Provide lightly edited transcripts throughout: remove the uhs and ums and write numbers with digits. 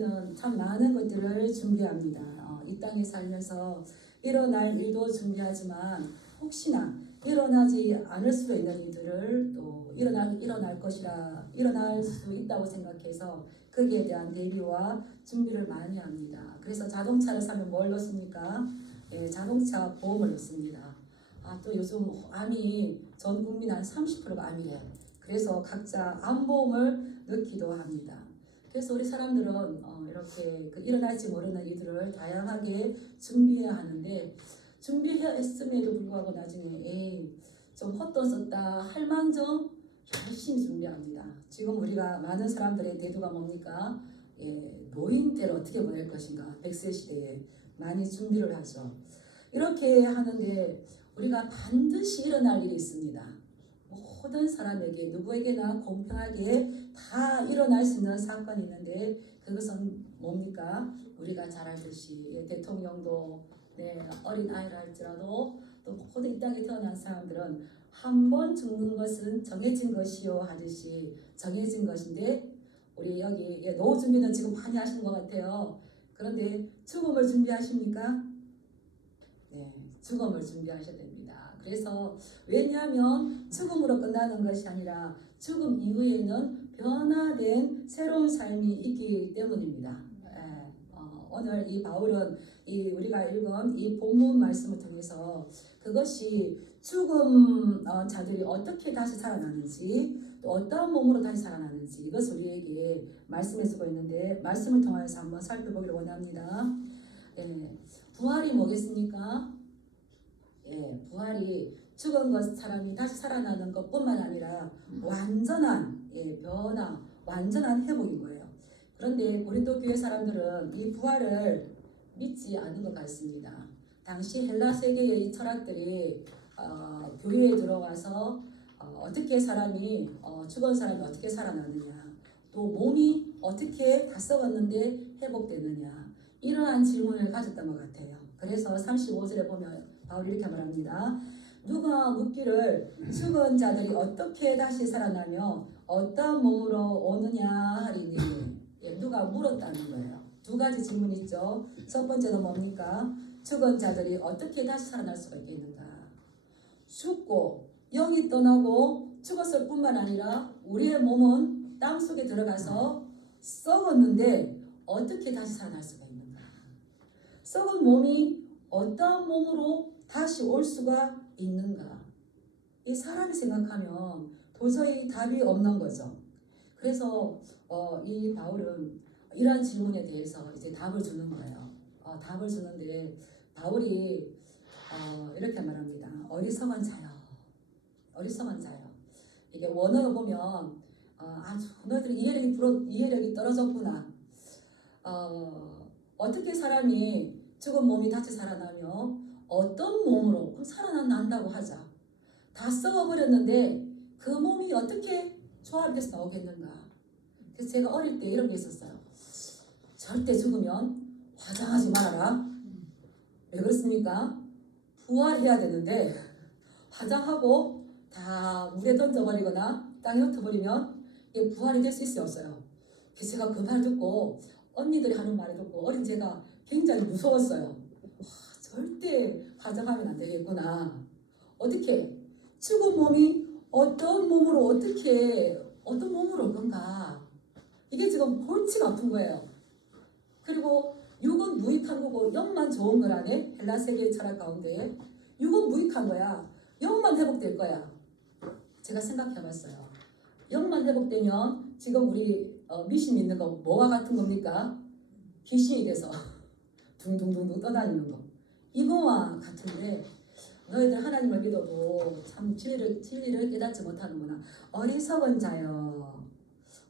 우리는 참 많은 것들을 준비합니다. 이 땅에 살면서 일어날 일도 준비하지만 혹시나 일어나지 않을 수도 있는 일들을 또 일어날 수 있다고 생각해서 거기에 대한 대비와 준비를 많이 합니다. 그래서 자동차를 사면 뭘 넣습니까? 자동차 보험을 넣습니다. 또 요즘 암이 전 국민 한 30%가 암이래요. 그래서 각자 암보험을 넣기도 합니다. 그래서 우리 사람들은 이렇게 일어날지 모르는 일들을 다양하게 준비해야 하는데 준비했음에도 불구하고 나중에 좀 헛돈 썼다 할 망정 열심히 준비합니다. 지금 우리가 많은 사람들의 대두가 뭡니까? 노인 때를 어떻게 보낼 것인가 100세 시대에 많이 준비를 하죠. 이렇게 하는데 우리가 반드시 일어날 일이 있습니다. 모든 사람에게 누구에게나 공평하게 다 일어날 수 있는 사건이 있는데 그것은 뭡니까? 우리가 잘 알듯이 대통령도 어린 아이를 할지라도 또 모든 이 땅에 태어난 사람들은 한 번 죽는 것은 정해진 것이요 하듯이 정해진 것인데 우리 여기 노후 준비는 지금 많이 하시는 것 같아요. 그런데 죽음을 준비하십니까? 네, 죽음을 준비하셔야 됩니다. 그래서 왜냐하면 죽음으로 끝나는 것이 아니라 죽음 이후에는 변화된 새로운 삶이 있기 때문입니다. 오늘 이 바울은 우리가 읽은 이 본문 말씀을 통해서 그것이 죽음 자들이 어떻게 다시 살아나는지 또 어떠한 몸으로 다시 살아나는지 이것을 우리에게 말씀해 주고 있는데 말씀을 통해서 한번 살펴보기를 원합니다. 부활이 뭐겠습니까? 부활이 죽은 것 사람이 다시 살아나는 것뿐만 아니라 완전한 변화, 완전한 회복인 거예요. 그런데 고린도 교회 사람들은 이 부활을 믿지 않은 것 같습니다. 당시 헬라 세계의 이 철학들이 교회에 들어와서 어떻게 사람이 죽은 사람이 어떻게 살아나느냐, 또 몸이 어떻게 다 썩었는데 회복되느냐 이러한 질문을 가졌던 것 같아요. 그래서 35절에 보면 바울이 이렇게 말합니다. 누가 묻기를 죽은 자들이 어떻게 다시 살아나며 어떤 몸으로 오느냐 하리니 누가 물었다는 거예요. 두 가지 질문이 있죠. 첫 번째는 뭡니까? 죽은 자들이 어떻게 다시 살아날 수가 있겠는가? 죽고 영이 떠나고 죽었을 뿐만 아니라 우리의 몸은 땅속에 들어가서 썩었는데 어떻게 다시 살아날 수가 있는가? 썩은 몸이 어떤 몸으로 다시 올 수가 있는가? 이 사람이 생각하면 도저히 답이 없는 거죠. 그래서 이 바울은 이러한 질문에 대해서 이제 답을 주는 거예요. 답을 주는데 바울이 이렇게 말합니다. 어리석은 자요. 어리석은 자요. 이게 원어를 보면 아주 너희들 이해력이 떨어졌구나. 어떻게 사람이 죽은 몸이 다시 살아나며 어떤 몸으로 그럼 살아난다고 하자. 다 썩어버렸는데 그 몸이 어떻게 조합돼서 나오겠는가. 그래서 제가 어릴 때 이런 게 있었어요. 절대 죽으면 화장하지 말아라. 왜 그렇습니까? 부활해야 되는데 화장하고 다 물에 던져버리거나 땅에 흩어버리면 이게 부활이 될 수 있어요 없어요? 그래서 제가 그 말 듣고 언니들이 하는 말을 듣고 어린 제가 굉장히 무서웠어요. 절대 화장하면 안 되겠구나. 어떻게 죽은 몸이 어떤 몸으로 어떤 몸으로 온 건가? 이게 지금 골치가 아픈 거예요. 그리고 육은 무익한 거고 영만 좋은 거라네. 헬라 세계의 철학 가운데 육은 무익한 거야. 영만 회복될 거야. 제가 생각해봤어요. 영만 회복되면 지금 우리 미신 믿는 거 뭐와 같은 겁니까? 귀신이 돼서 둥둥둥둥 떠다니는 거. 이거와 같은데 너희들 하나님을 믿어도 참 진리를 깨닫지 못하는구나. 어리석은 자여.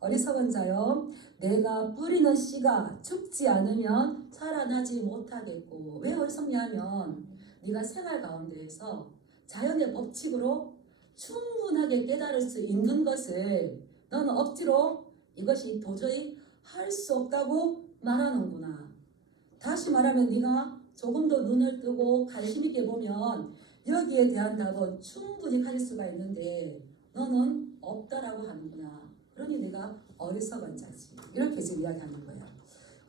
어리석은 자여. 내가 뿌리는 씨가 죽지 않으면 살아나지 못하겠고. 왜 어리석냐 하면 네가 생활 가운데에서 자연의 법칙으로 충분하게 깨달을 수 있는 것을 너는 억지로 이것이 도저히 할 수 없다고 말하는구나. 다시 말하면 네가 조금 더 눈을 뜨고 관심 있게 보면 여기에 대한 답은 충분히 가질 수가 있는데 너는 없다라고 하는구나. 그러니 내가 어리석은 자지. 이렇게 지금 이야기하는 거예요.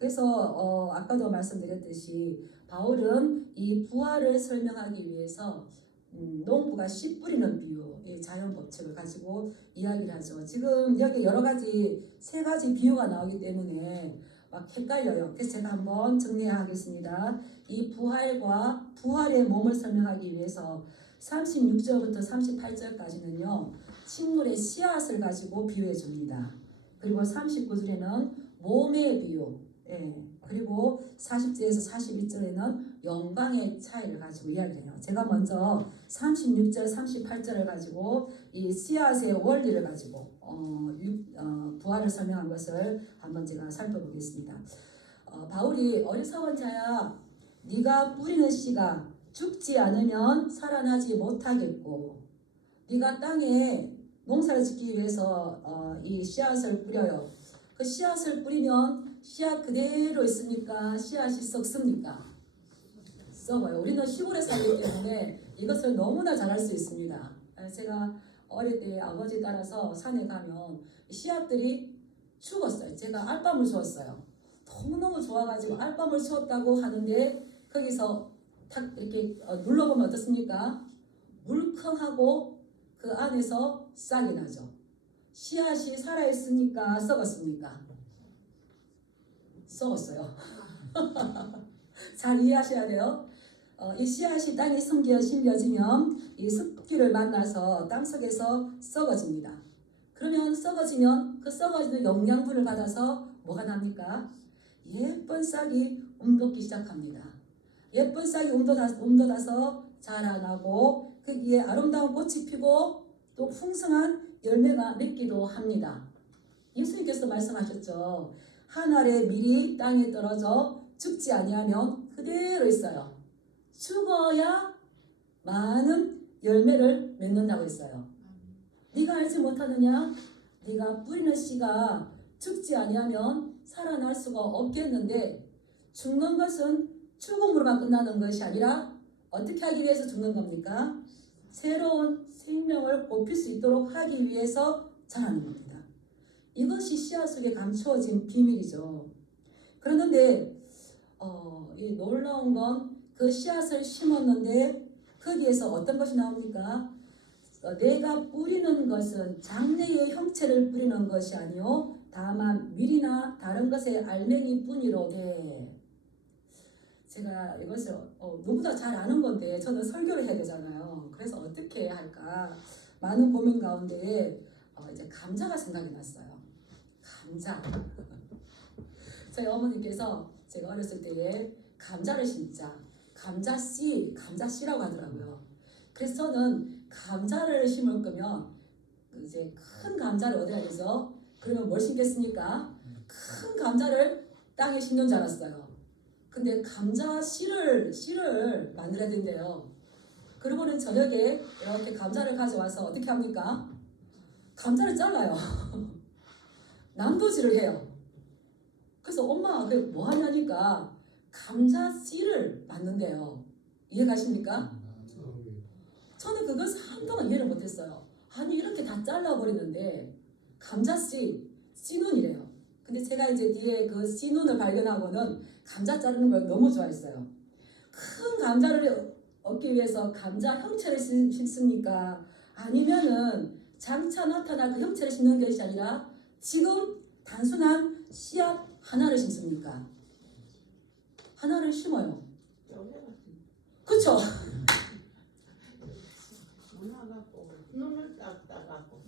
그래서 아까도 말씀드렸듯이 바울은 이 부활을 설명하기 위해서 농부가 씨 뿌리는 비유, 이 자연 법칙을 가지고 이야기를 하죠. 지금 여기 여러 가지 세 가지 비유가 나오기 때문에 막 헷갈려요. 그래서 제가 한번 정리하겠습니다. 이 부활과 부활의 몸을 설명하기 위해서 36절부터 38절까지는요. 식물의 씨앗을 가지고 비유해 줍니다. 그리고 39절에는 몸의 비유, 그리고 40절에서 42절에는 영광의 차이를 가지고 이야기해요. 제가 먼저 36절, 38절을 가지고 이 씨앗의 원리를 가지고 부활을 설명한 것을 한번 제가 살펴보겠습니다. 바울이 어리석은 자야, 네가 뿌리는 씨가 죽지 않으면 살아나지 못하겠고, 네가 땅에 농사를 짓기 위해서 이 씨앗을 뿌려요. 그 씨앗을 뿌리면 씨앗 그대로 있습니까? 씨앗이 썩습니까? 썩어요. 우리는 시골에 살기 때문에 이것을 너무나 잘 알 수 있습니다. 제가 어릴 때 아버지 따라서 산에 가면 씨앗들이 죽었어요. 제가 알밤을 주었어요. 너무너무 좋아가지고 알밤을 주었다고 하는데 거기서 탁 이렇게 눌러보면 어떻습니까? 물컹하고 그 안에서 싹이 나죠. 씨앗이 살아있으니까 썩었습니까? 썩었어요. 잘 이해하셔야 돼요. 이 씨앗이 땅에 심겨지면 이 습기를 만나서 땅속에서 썩어집니다. 그러면 썩어지면 그 썩어지는 영양분을 받아서 뭐가 납니까? 예쁜 싹이 움돋기 시작합니다. 예쁜 싹이 움돋아서 자라나고 거기에 아름다운 꽃이 피고 또 풍성한 열매가 맺기도 합니다. 예수님께서 말씀하셨죠. 한 알의 밀이 땅에 떨어져 죽지 아니하면 그대로 있어요. 죽어야 많은 열매를 맺는다고 했어요. 네가 알지 못하느냐? 네가 뿌리는 씨가 죽지 아니하면 살아날 수가 없겠는데, 죽는 것은 죽음으로만 끝나는 것이 아니라 어떻게 하기 위해서 죽는 겁니까? 새로운 생명을 꽃필 수 있도록 하기 위해서 자라는 겁니다. 이것이 씨앗 속에 감추어진 비밀이죠. 그런데 이 놀라운 건 그 씨앗을 심었는데 거기에서 어떤 것이 나옵니까? 내가 뿌리는 것은 장래의 형체를 뿌리는 것이 아니요 다만 밀이나 다른 것의 알맹이 뿐이로되. 제가 이것을 누구나 잘 아는 건데 저는 설교를 해야 되잖아요. 그래서 어떻게 할까 많은 고민 가운데 이제 감자가 생각이 났어요. 감자. 저희 어머니께서 제가 어렸을 때에 감자를 심자, 감자씨라고 하더라고요. 그래서 저는 감자를 심을 거면 이제 큰 감자를 얻어야 돼서, 그러면 뭘 심겠습니까? 큰 감자를 땅에 심는 줄 알았어요. 근데 감자 씨를 만들어야 된대요. 그러고는 저녁에 이렇게 감자를 가져와서 어떻게 합니까? 감자를 잘라요. 난도질을 해요. 그래서 엄마가 그게 뭐 하냐니까 감자 씨를 만든대요. 이해가십니까? 저는 그것을 한동안 이해를 못했어요. 아니 이렇게 다 잘라버리는데 감자 씨눈이래요. 근데 제가 이제 뒤에 그 씨눈을 발견하고는 감자 자르는 걸 너무 좋아했어요. 큰 감자를 얻기 위해서 감자 형체를 심습니까? 아니면은 장차 나타날 그 형체를 심는 것이 아니라 지금 단순한 씨앗 하나를 심습니까? 하나를 심어요. 그렇죠? 눈을 딱 따갖고.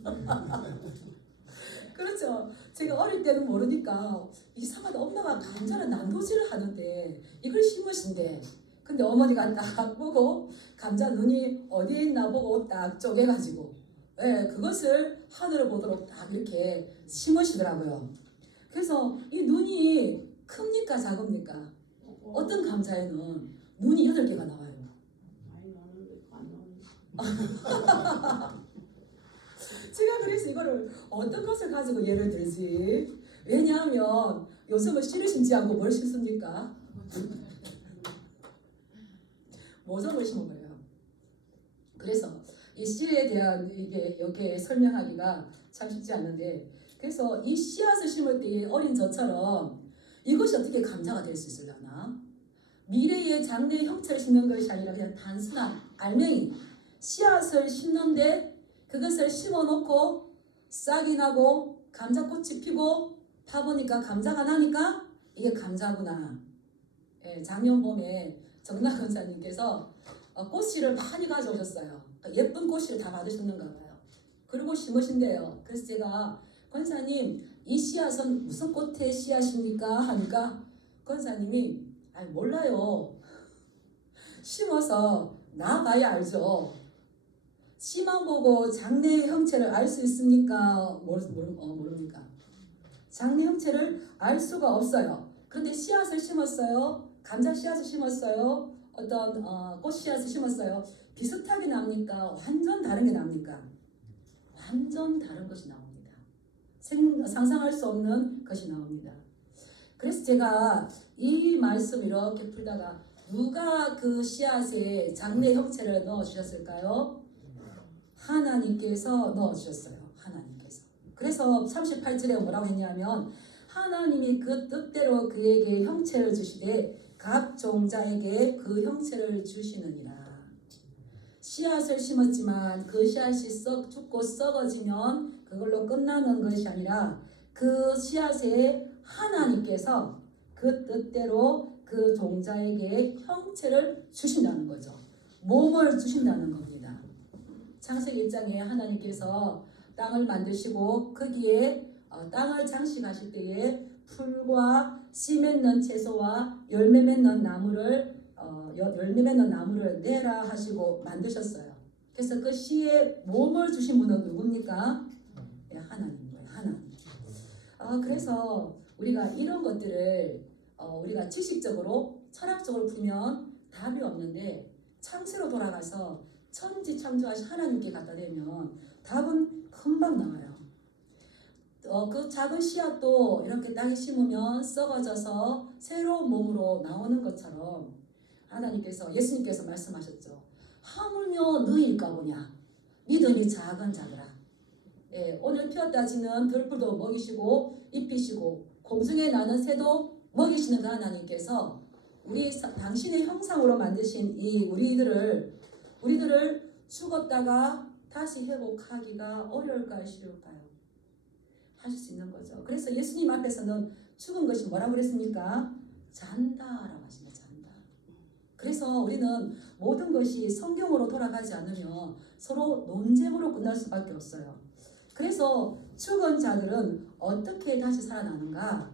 그렇죠. 제가 어릴 때는 모르니까 이상하다. 엄마가 감자를 난도질을 하는데 이걸 심으신대. 근데 어머니가 딱 보고 감자 눈이 어디에 있나 보고 딱 쪼개가지고 그것을 하늘을 보도록 딱 이렇게 심으시더라고요. 그래서 이 눈이 큽니까 작습니까? 어떤 감자에는 눈이 8개가 나와요. 제가 그래서 이거를 어떤 것을 가지고 예를 들지? 왜냐하면 요즘은 씨를 심지 않고 뭘 심습니까? 모종을 심어버려요. 그래서 이 씨에 대한 이게 설명하기가 참 쉽지 않는데, 그래서 이 씨앗을 심을 때 어린 저처럼 이것이 어떻게 감자가 될 수 있으려나? 미래의 장래의 형체를 심는 것이 아니라 그냥 단순한 알맹이, 씨앗을 심는데 그것을 심어놓고 싹이 나고 감자꽃이 피고 파보니까 감자가 나니까 이게 감자구나. 예, 작년 봄에 정나 권사님께서 꽃씨를 많이 가져오셨어요. 예쁜 꽃씨를 다 받으셨는가 봐요. 그리고 심으신대요. 그래서 제가 권사님 이 씨앗은 무슨 꽃의 씨앗입니까? 하니까 권사님이 몰라요. 심어서 나봐야 알죠. 씨만 보고 장래의 형체를 알 수 있습니까? 모릅니까? 장래 형체를 알 수가 없어요. 그런데 씨앗을 심었어요. 감자 씨앗을 심었어요. 어떤 꽃 씨앗을 심었어요. 비슷하게 납니까? 완전 다른 게 납니까? 완전 다른 것이 나옵니다. 상상할 수 없는 것이 나옵니다. 그래서 제가 이 말씀 이렇게 풀다가 누가 그 씨앗에 장래 형체를 넣어주셨을까요? 하나님께서 넣어주셨어요. 하나님께서. 그래서 38절에 뭐라고 했냐면 하나님이 그 뜻대로 그에게 형체를 주시되 각 종자에게 그 형체를 주시느니라. 씨앗을 심었지만 그 씨앗이 죽고 썩어지면 그걸로 끝나는 것이 아니라 그 씨앗에 하나님께서 그 뜻대로 그 종자에게 형체를 주신다는 거죠. 몸을 주신다는 겁니다. 창세기 1장에 하나님께서 땅을 만드시고 거기에 땅을 장식하실 때에 풀과 씨 맺는 채소와 열매 맺는 나무를 내라 하시고 만드셨어요. 그래서 그 씨에 몸을 주신 분은 누굽니까? 네, 하나님 거예요. 하나님. 그래서 우리가 이런 것들을 우리가 지식적으로 철학적으로 풀면 답이 없는데 창세로 돌아가서 천지창조하신 하나님께 갖다 대면 답은 금방 나와요. 그 작은 씨앗도 이렇게 땅에 심으면 썩어져서 새로운 몸으로 나오는 것처럼 하나님께서 예수님께서 말씀하셨죠. 하물며 너희일까 보냐 믿음이 작은 자들아. 예, 오늘 피었다 지는 들풀도 먹이시고 입히시고 공중에 나는 새도 먹이시는 그 하나님께서 당신의 형상으로 만드신 이 우리들을 죽었다가 다시 회복하기가 어려울까요? 쉬울까요? 하실 수 있는 거죠. 그래서 예수님 앞에서는 죽은 것이 뭐라고 그랬습니까? 잔다라고 하십니다. 잔다. 그래서 우리는 모든 것이 성경으로 돌아가지 않으면 서로 논쟁으로 끝날 수밖에 없어요. 그래서 죽은 자들은 어떻게 다시 살아나는가?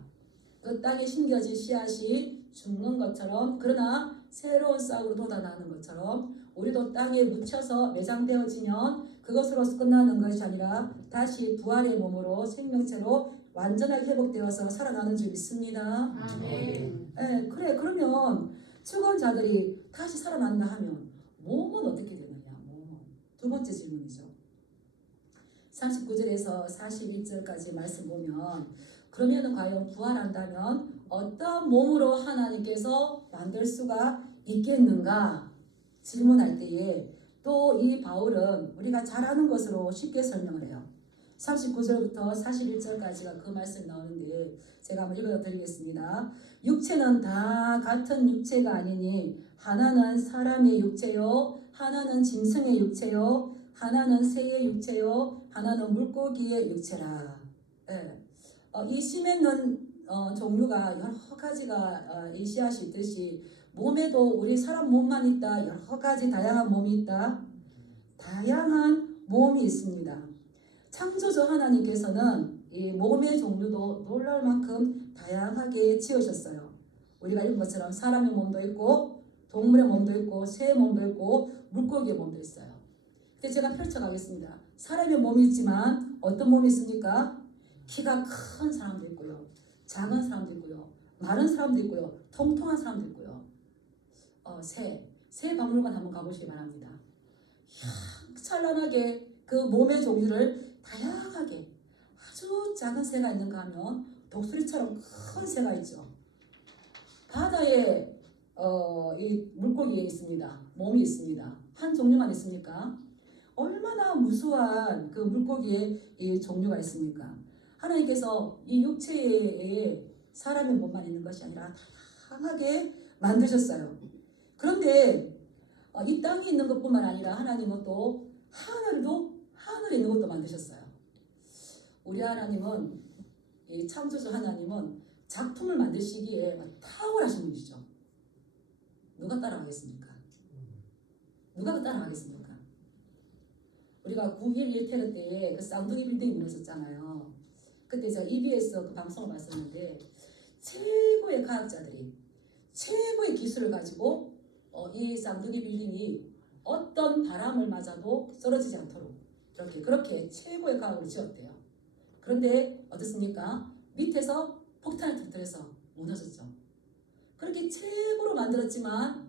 그 땅에 심겨진 씨앗이 죽는 것처럼 그러나 새로운 싹으로 돋아나는 것처럼 우리도 땅에 묻혀서 매장되어지면 그것으로서 끝나는 것이 아니라 다시 부활의 몸으로 생명체로 완전하게 회복되어서 살아나는 줄 믿습니다. 아멘. 네, 그래. 그러면 죽은 자들이 다시 살아난다 하면 몸은 어떻게 되느냐? 몸은. 두 번째 질문이죠. 39절에서 41절까지 말씀 보면 그러면 과연 부활한다면 어떤 몸으로 하나님께서 만들 수가 있겠는가 질문할 때에 또 이 바울은 우리가 잘 아는 것으로 쉽게 설명을 해요. 39절부터 41절까지가 그 말씀이 나오는데 제가 한번 읽어드리겠습니다. 육체는 다 같은 육체가 아니니 하나는 사람의 육체요 하나는 짐승의 육체요 하나는 새의 육체요 하나는 물고기의 육체라. 예. 이 씨 맺는 종류가 여러 가지가 이 씨앗이 있듯이 몸에도 우리 사람 몸만 있다. 여러 가지 다양한 몸이 있다. 다양한 몸이 있습니다. 창조주 하나님께서는 이 몸의 종류도 놀랄 만큼 다양하게 지으셨어요. 우리가 읽은 것처럼 사람의 몸도 있고 동물의 몸도 있고 새의 몸도 있고 물고기의 몸도 있어요. 근데 제가 펼쳐가겠습니다. 사람의 몸이 있지만 어떤 몸이 있습니까? 키가 큰 사람도 있고요. 작은 사람도 있고요. 마른 사람도 있고요. 통통한 사람도 있고요. 새 박물관 한번 가보시기 바랍니다. 찬란하게 그 몸의 종류를 다양하게 아주 작은 새가 있는가 하면 독수리처럼 큰 새가 있죠. 바다에 이 물고기에 있습니다. 몸이 있습니다. 한 종류만 있습니까? 얼마나 무수한 그 물고기의 이 종류가 있습니까? 하나님께서 이 육체에 사람의 몸만 있는 것이 아니라 다양하게 만드셨어요. 그런데 이 땅에 있는 것뿐만 아니라 하나님은 또 하늘에 있는 것도 만드셨어요. 우리 하나님은, 이 창조주 하나님은 작품을 만드시기에 탁월하신 분이시죠. 누가 따라가겠습니까? 누가 따라가겠습니까? 우리가 9.11 테러 때에 그 쌍둥이 빌딩이 무너졌잖아요. 그때 제가 EBS 그 방송을 봤었는데 최고의 과학자들이 최고의 기술을 가지고 이 쌍둥이 빌딩이 어떤 바람을 맞아도 쓰러지지 않도록 그렇게 최고의 과학을 지었대요. 그런데 어떻습니까? 밑에서 폭탄을 터뜨려서 무너졌죠. 그렇게 최고로 만들었지만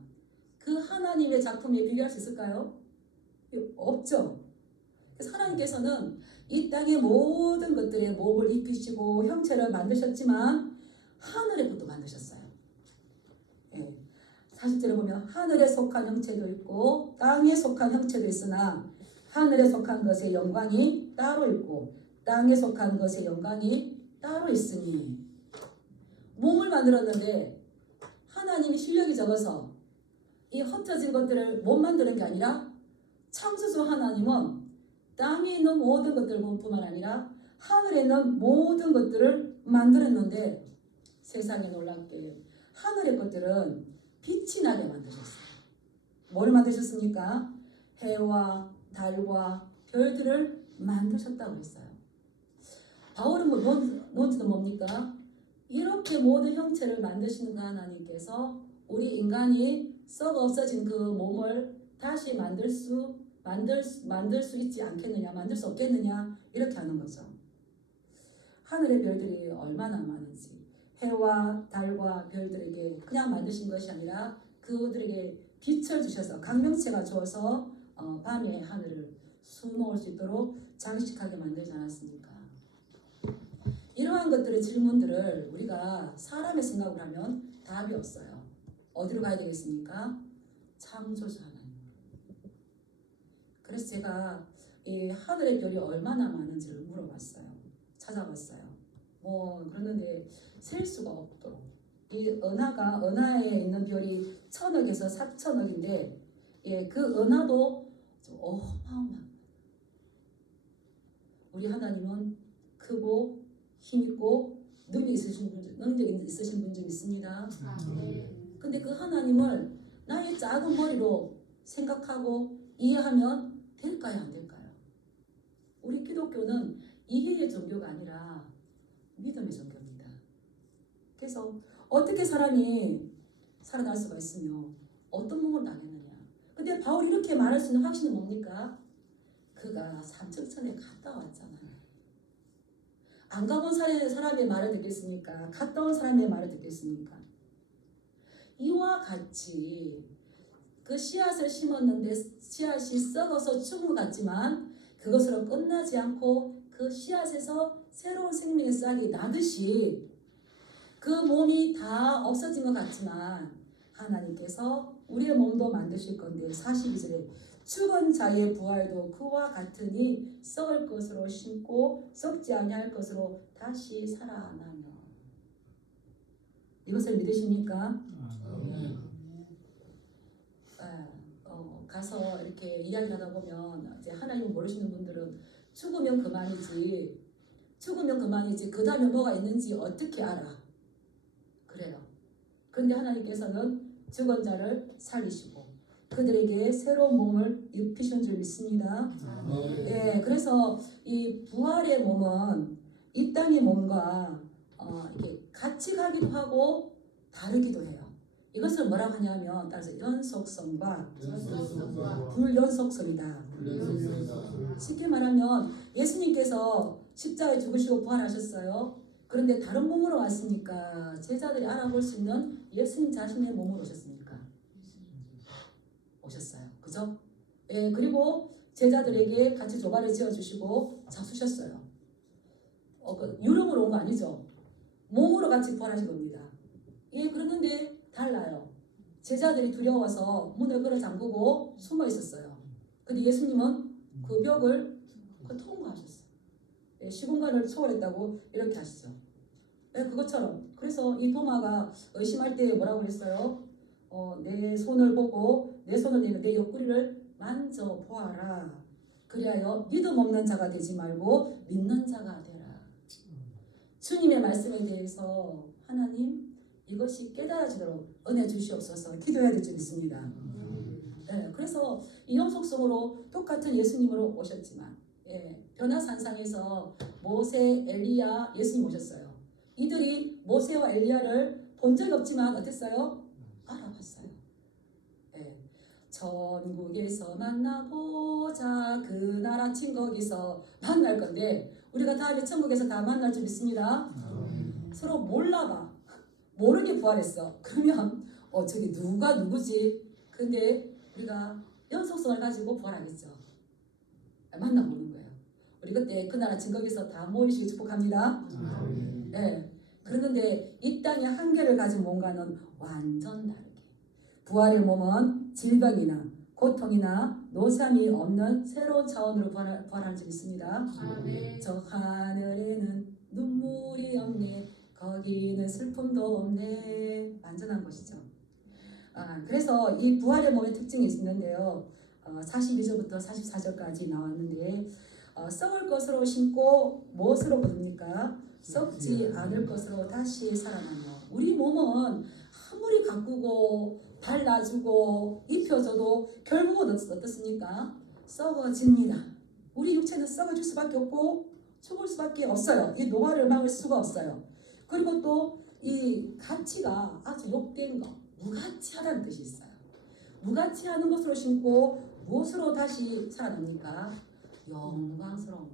그 하나님의 작품에 비교할 수 있을까요? 없죠. 그래서 하나님께서는 이 땅의 모든 것들에 몸을 입히시고 형체를 만드셨지만 하늘의 것도 만드셨어요. 예. 40절에 보면 하늘에 속한 형체도 있고 땅에 속한 형체도 있으나 하늘에 속한 것의 영광이 따로 있고 땅에 속한 것의 영광이 따로 있으니, 몸을 만들었는데 하나님이 실력이 적어서 이 흩어진 것들을 못 만드는 게 아니라 창조주 하나님은 땅에 있는 모든 것들뿐만 아니라 하늘에 있는 모든 것들을 만들었는데, 세상에 놀랍게 하늘의 것들은 빛이 나게 만드셨어요. 뭘 만드셨습니까? 해와 달과 별들을 만드셨다고 했어요. 바울은 논지는 뭡니까? 이렇게 모든 형체를 만드시는 그 하나님께서 우리 인간이 썩어 없어진 그 몸을 다시 만들 수 있지 않겠느냐, 만들 수 없겠느냐, 이렇게 하는 거죠. 하늘의 별들이 얼마나 많은지, 해와 달과 별들에게 그냥 만드신 것이 아니라 그들에게 빛을 주셔서 강명체가 주어서 밤에 하늘을 수놓을 수 있도록 장식하게 만들지 않았습니까? 이러한 것들의 질문들을 우리가 사람의 생각을 하면 답이 없어요. 어디로 가야 되겠습니까? 창조주 하나님. 그래서 제가 이 하늘의 별이 얼마나 많은지를 물어봤어요. 찾아봤어요. 그러는데 셀 수가 없도록. 이 은하에 있는 별이 1000억에서 4000억인데, 그 은하도 어마어마합니다. 우리 하나님은 크고 힘있고 능력 있으신 분 좀 있습니다. 근데 그 하나님을 나의 작은 머리로 생각하고 이해하면 될까요, 안 될까요? 우리 기독교는 이해의 종교가 아니라 믿음의 종교입니다. 그래서 어떻게 사람이 살아날 수가 있으며 어떤 몸을 당했느냐. 근데 바울이 이렇게 말할 수 있는 확신은 뭡니까? 그가 삼천천에 갔다 왔잖아요. 안 가본 사람의 말을 듣겠습니까? 갔다 온 사람의 말을 듣겠습니까? 이와 같이 그 씨앗을 심었는데 씨앗이 썩어서 죽은 것 같지만 그것으로 끝나지 않고 그 씨앗에서 새로운 생명의 싹이 나듯이 그 몸이 다 없어진 것 같지만 하나님께서 우리의 몸도 만드실 건데, 42절에 죽은 자의 부활도 그와 같으니 썩을 것으로 심고 썩지 아니할 것으로 다시 살아나며. 이것을 믿으십니까? 가서 이렇게 이야기를 하다 보면 이제 하나님 모르시는 분들은 죽으면 그만이지 그 다음에 뭐가 있는지 어떻게 알아? 그래요. 그런데 하나님께서는 죽은 자를 살리시고 그들에게 새로운 몸을 입히신 줄 믿습니다. 그래서 이 부활의 몸은 이 땅의 몸과 이렇게 같이 가기도 하고 다르기도 해요. 이것을 뭐라고 하냐면 따라서 연속성과 불연속성이다. 쉽게 말하면 예수님께서 십자가에 죽으시고 부활하셨어요. 그런데 다른 몸으로 왔으니까 제자들이 알아볼 수 있는 예수님 자신의 몸으로 오셨습니까? 오셨어요. 그죠? 그리고 제자들에게 같이 조각을 지어주시고 잡수셨어요. 유령으로 온 거 아니죠? 몸으로 같이 부활하신 겁니다. 그랬는데 달라요. 제자들이 두려워서 문을 걸어 잠그고 숨어 있었어요. 근데 예수님은 그 벽을 통과하셨어요. 시공간을 초월했다고 이렇게 하시죠. 그것처럼 그래서 이 도마가 의심할 때 뭐라고 그랬어요? 내 손을 보고 내 손을 내면 내 옆구리를 만져보아라. 그리하여 믿음 없는 자가 되지 말고 믿는 자가 되라. 주님의 말씀에 대해서 하나님 이것이 깨달아지도록 은혜 주시옵소서 기도해야 될 줄 믿습니다. 네, 그래서 이 영속 속으로 똑같은 예수님으로 오셨지만 변화산상에서 모세, 엘리야, 예수님 오셨어요. 이들이 모세와 엘리야를 본 적이 없지만 어땠어요? 알아봤어요. 천국에서 만나보자. 그날 아침 거기서 만날 건데 우리가 다음에 천국에서 다 만날 줄 믿습니다. 서로 몰라봐. 모르게 부활했어. 그러면 저기 누가 누구지? 근데 우리가 연속성을 가지고 부활하겠죠. 만나보는 거예요. 우리 그때 그날 아침 거기서 다 모이시기 축복합니다. 네. 그러는데 이 땅의 한계를 가진 몸과는 완전 다르게 부활의 몸은 질병이나 고통이나 노삼이 없는 새로운 차원으로 부활하는 줄 믿습니다. 저 하늘에는 눈물이 없네. 거기는 슬픔도 없네. 완전한 것이죠. 그래서 이 부활의 몸의 특징이 있는데요. 42절부터 44절까지 나왔는데 썩을 것으로 심고 무엇으로 거둡니까? 썩지 않을 것으로 다시 살아나며. 우리 몸은 아무리 가꾸고 발라주고 입혀줘도 결국은 어떻습니까? 썩어집니다. 우리 육체는 썩어질 수밖에 없고 죽을 수밖에 없어요. 이 노화를 막을 수가 없어요. 그리고 또 이 가치가 아주 욕된 거, 무가치하다는 뜻이 있어요. 무가치하는 것으로 심고 무엇으로 다시 살아납니까? 영광스러운 몸.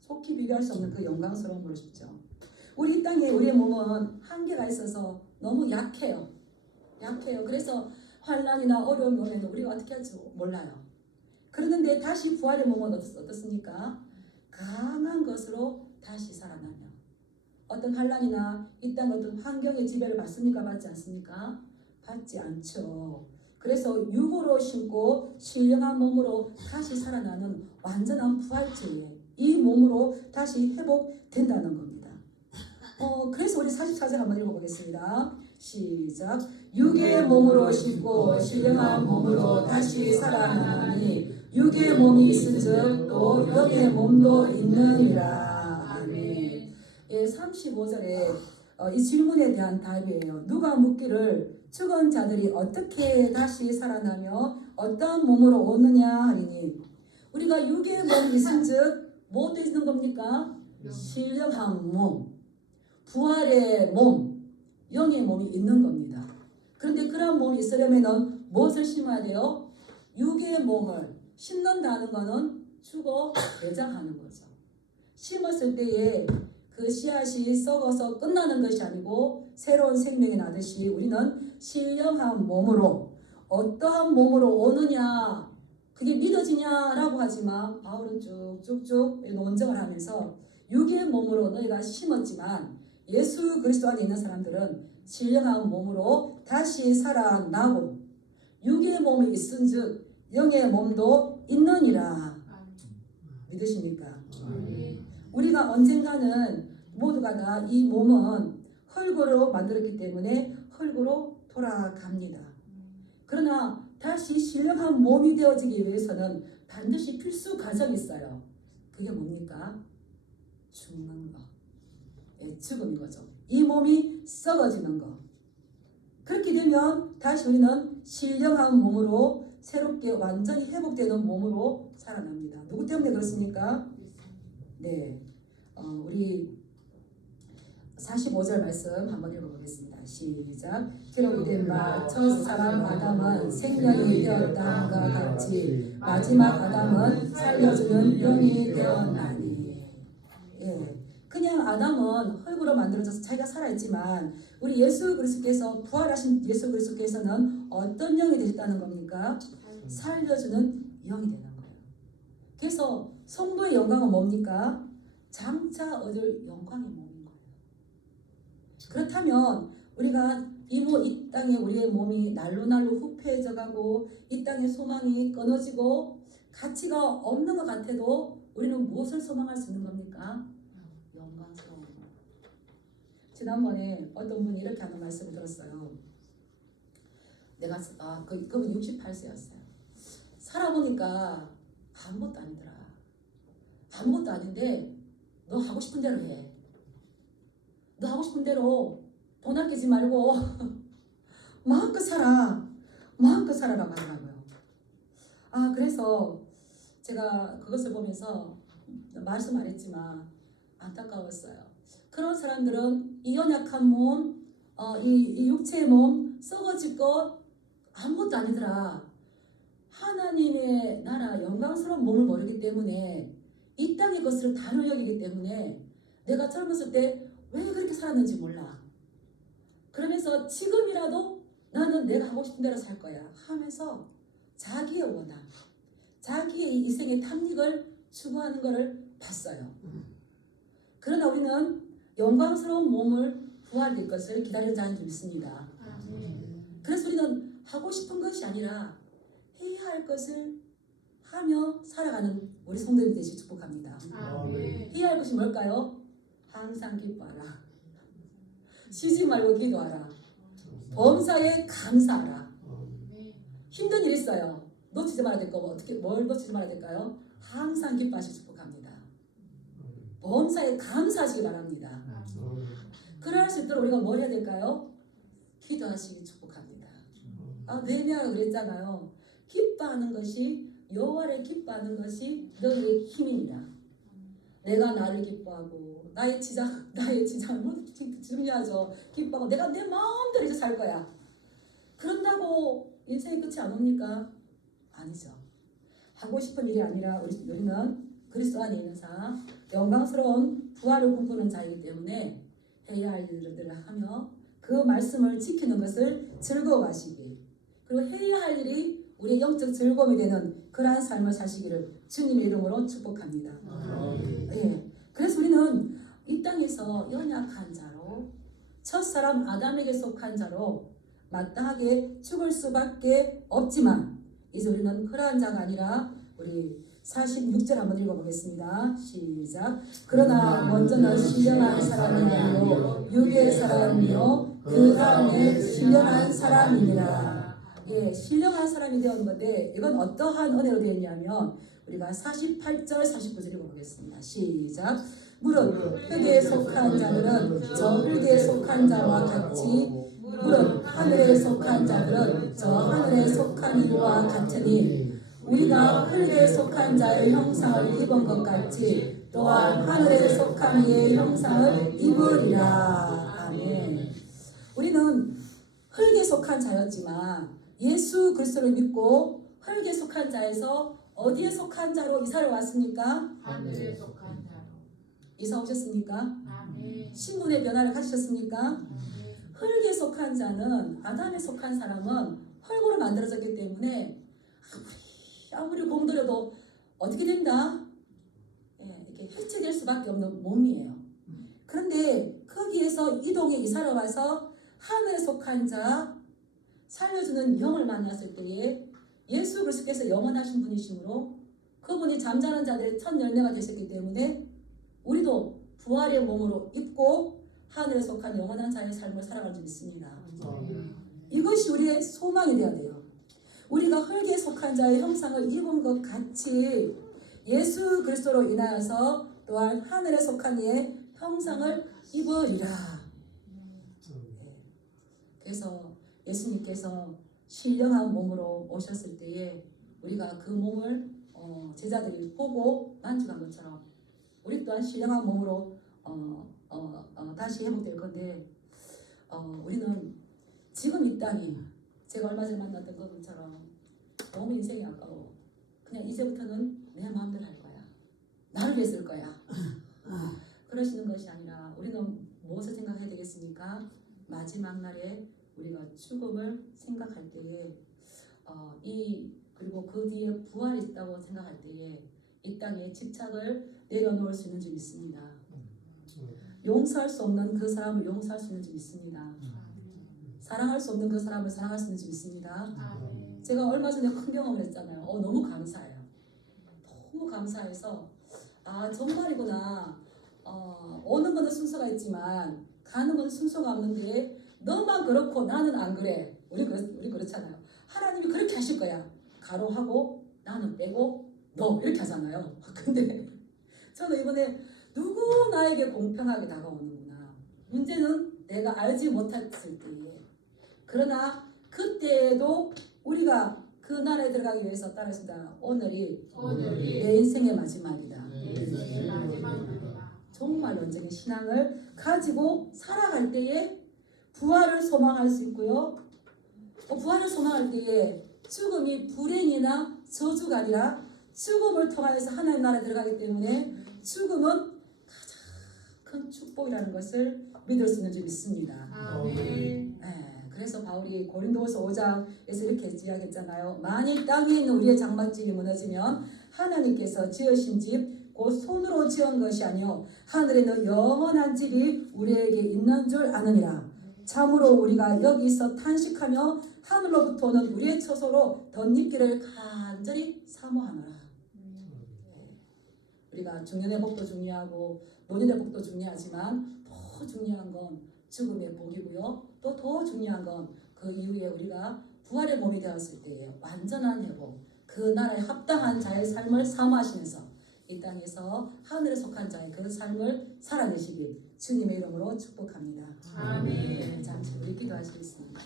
속히 비교할 수 없는 그 영광스러운 몸으로 싶죠. 우리 이 땅에 우리의 몸은 한계가 있어서 너무 약해요. 그래서 환난이나 어려움이 오면 우리가 어떻게 할지 몰라요. 그러는데 다시 부활의 몸은 어떻습니까? 강한 것으로 다시 살아나며. 어떤 환난이나 이 땅 어떤 환경의 지배를 받습니까? 받지 않습니까? 받지 않죠. 그래서 육으로 심고 신령한 몸으로 다시 살아나는 완전한 부활체에 이 몸으로 다시 회복된다는 겁니다. 그래서 우리 44절 한번 읽어보겠습니다. 시작. 육의 몸으로 심고 신령한 몸으로 다시 살아나니 육의 몸이 있은즉 또 영의 몸도 있느니라. 아멘. 35절에 이 질문에 대한 답이에요. 누가 묻기를 죽은 자들이 어떻게 다시 살아나며 어떤 몸으로 오느냐 하리니 우리가 육의 몸이 있은즉 뭐도 있는 겁니까? 신령한 몸, 부활의 몸, 영의 몸이 있는 겁니다. 그런데 그런 몸이 있으려면 무엇을 심어야 돼요? 육의 몸을 심는다는 것은 죽어 내장하는 거죠. 심었을 때에 그 씨앗이 썩어서 끝나는 것이 아니고 새로운 생명이 나듯이 우리는 신령한 몸으로 어떠한 몸으로 오느냐 그게 믿어지냐라고 하지만 바울은 쭉쭉쭉 논증을 하면서 육의 몸으로 너희가 심었지만 예수 그리스도 안에 있는 사람들은 신령한 몸으로 다시 살아나고 육의 몸이 있은즉 영의 몸도 있느니라. 믿으십니까? 우리가 언젠가는 모두가 다 이 몸은 흙으로 만들었기 때문에 흙으로 돌아갑니다. 그러나 다시 신령한 몸이 되어지기 위해서는 반드시 필수 과정이 있어요. 그게 뭡니까? 죽는 거. 죽은 거죠. 이 몸이 썩어지는 거. 그렇게 되면 다시 우리는 신령한 몸으로 새롭게 완전히 회복되는 몸으로 살아납니다. 누구 때문에 그렇습니까? 네, 우리 45절 말씀 한번 읽어보겠습니다. 시작. 기록된 바 첫 사람 아담은 생명이 되었다 함과 같이 마지막 아담은 살려주는 영이 되었나니. 그냥 아담은 흙으로 만들어져서 자기가 살아있지만 우리 예수 그리스도께서 부활하신 예수 그리스도께서는 어떤 영이 되셨다는 겁니까? 살려주는 영이 되는 거예요. 그래서 성도의 영광은 뭡니까? 장차 얻을 영광의 몸인 거예요. 그렇다면 우리가 이 땅에 우리의 몸이 날로 후패해져 가고 이 땅의 소망이 끊어지고 가치가 없는 것 같아도 우리는 무엇을 소망할 수 있는 겁니까? 영광스러운 것. 지난번에 어떤 분이 이렇게 하는 말씀을 들었어요. 그분 68세였어요. 살아보니까 아무것도 아니더라. 아무것도 아닌데 너 하고 싶은 대로 해. 너 하고 싶은 대로 돈 아끼지 말고 마음껏 살아. 마음껏 살아라고 하더라고요. 그래서 제가 그것을 보면서 말씀 안 했지만 안타까웠어요. 그런 사람들은 이 연약한 몸, 이 육체의 몸 썩어질 것 아무것도 아니더라. 하나님의 나라 영광스러운 몸을 모르기 때문에 이 땅의 것을 단을 여기기 때문에 내가 젊었을 때 왜 그렇게 살았는지 몰라. 그러면서 지금이라도 나는 내가 하고 싶은 대로 살 거야 하면서 자기의 원함, 자기의 인생의 탐닉을 추구하는 것을 봤어요. 그러나 우리는 영광스러운 몸을 부활될 것을 기다리는 자는 줄 믿습니다. 그래서 우리는 하고 싶은 것이 아니라 해야 할 것을 하며 살아가는 우리 성도님이 되시길 축복합니다. 해야 할 것이 뭘까요? 항상 기뻐하라. 쉬지 말고 기도하라. 범사에 감사하라. 힘든 일 있어요. 놓치지 말아야 될 거 뭘 놓치지 말아야 될까요? 항상 기뻐하시길 축복합니다. 범사에 감사하시기 바랍니다. 그럴 수 있도록 우리가 뭘 해야 될까요? 기도하시기 축복합니다. 느헤미야가 그랬잖아요. 기뻐하는 것이 여호와를 기뻐하는 것이 너희의 힘이니라. 내가 나를 기뻐하고 나의 지장을 모두 중요하죠. 기뻐하고 내가 내 마음대로 이제 살 거야. 그런다고 인생의 끝이 안 옵니까? 아니죠. 하고 싶은 일이 아니라 우리는 그리스도 안에 있는 자, 영광스러운 부활을 꿈꾸는 자이기 때문에 해야 할 일들을 하며 그 말씀을 지키는 것을 즐거워하시기, 그리고 해야 할 일이 우리의 영적 즐거움이 되는 그러한 삶을 사시기를 주님의 이름으로 축복합니다. 예. 그래서 우리는 이 땅에서 연약한 자로, 첫사람 아담에게 속한 자로 마땅하게 죽을 수밖에 없지만 이제 우리는 그러한 자가 아니라 우리 46절 한번 읽어보겠습니다. 시작. 그러나 먼저는 신령한 사람이 아니요 육의 사람이요 그 다음에 신령한 사람이니라. 예, 신령한 사람이 되었는 건데 이건 어떠한 은혜로 되었냐면 우리가 48절 49절 읽어보겠습니다. 시작. 무릇 흙에 속한 자들은 저 흙에 속한 자와 같이 무릇 하늘에 속한 자들은 저 하늘에 속한 이와 같으니 우리가 흙에 속한 자의 형상을 입은 것 같이 또한 하늘에 속한 이의 형상을 입으리라. 아멘. 우리는 흙에 속한 자였지만 예수 그리스도를 믿고 흙에 속한 자에서 어디에 속한 자로 이사를 왔습니까? 하늘에 속한 자로. 이사 오셨습니까? 아멘. 신분의 변화를 가지셨습니까? 흙에 속한 자는, 아담에 속한 사람은 흙으로 만들어졌기 때문에 아무리 공들여도 어떻게 된다? 예, 이렇게 해체될 수밖에 없는 몸이에요. 그런데 거기에서 이동에 이사를 와서 하늘에 속한 자, 살려주는 영을 만났을 때에 예수 그리스도께서 영원하신 분이시므로 그분이 잠자는 자들의 첫 열매가 되셨기 때문에 우리도 부활의 몸으로 입고 하늘에 속한 영원한 자의 삶을 살아갈 줄 믿습니다. 이것이 우리의 소망이 되어야 돼요. 우리가 흙에 속한 자의 형상을 입은 것 같이 예수 그리스도로 인하여서 또한 하늘에 속한 이의 형상을 입으리라. 그래서 예수님께서 신령한 몸으로 오셨을 때에 우리가 그 몸을 제자들이 보고 만족한 것처럼 우리 또한 신령한 몸으로 다시 회복될 건데 우리는 지금 이 땅이 제가 얼마 전에 만났던 그분처럼 너무 인생이 아까워. 그냥 이제부터는 내 마음대로 할 거야. 나를 위해 쓸 거야. 그러시는 것이 아니라 우리는 무엇을 생각해야 되겠습니까? 마지막 날에 우리가 죽음을 생각할 때에 그리고 그 뒤에 부활이 있다고 생각할 때에 이 땅에 집착을 내려놓을 수 있는 줄 믿습니다. 용서할 수 없는 그 사람을 용서할 수 있는 줄 믿습니다. 사랑할 수 없는 그 사람을 사랑할 수 있는 줄 믿습니다. 제가 얼마 전에 큰 경험을 했잖아요. 너무 감사해요. 너무 감사해서 정말이구나. 오는 거는 순서가 있지만 가는 건 순서가 없는데 너만 그렇고 나는 안 그래. 우리 그렇잖아요. 하나님이 그렇게 하실 거야. 가로하고 나는 빼고 너 이렇게 하잖아요. 근데 저는 이번에 누구 나에게 공평하게 다가오는구나. 문제는 내가 알지 못했을 때에. 그러나 그때에도 우리가 그 나라에 들어가기 위해서 따라했습니다. 오늘이 내 인생의 마지막이다. 정말 온전히 신앙을 가지고 살아갈 때에 부활을 소망할 수 있고요. 부활을 소망할 때에 죽음이 불행이나 저주가 아니라 죽음을 통하여서 하나님 나라에 들어가기 때문에 죽음은 가장 큰 축복이라는 것을 믿을 수 있는 줄 믿습니다. 아멘. 그래서 바울이 고린도후서 5장에서 이렇게 이야기했잖아요. 만일 땅에 있는 우리의 장막집이 무너지면 하나님께서 지으신 집 곧 손으로 지은 것이 아니요 하늘에는 영원한 집이 우리에게 있는 줄 아느니라. 참으로 우리가 여기서 탄식하며 하늘로부터 오는 우리의 처소로 덧입기를 간절히 사모하노라. 우리가 중년의 복도 중요하고 노년의 복도 중요하지만 더 중요한 건 죽음의 복이고요. 또 더 중요한 건 그 이후에 우리가 부활의 몸이 되었을 때에 완전한 회복, 그 나라에 합당한 자의 삶을 사모하시면서 이 땅에서 하늘에 속한 자의 그 삶을 살아내시길 주님의 이름으로 축복합니다. 아멘. 잠시 우리 기도하시겠습니다.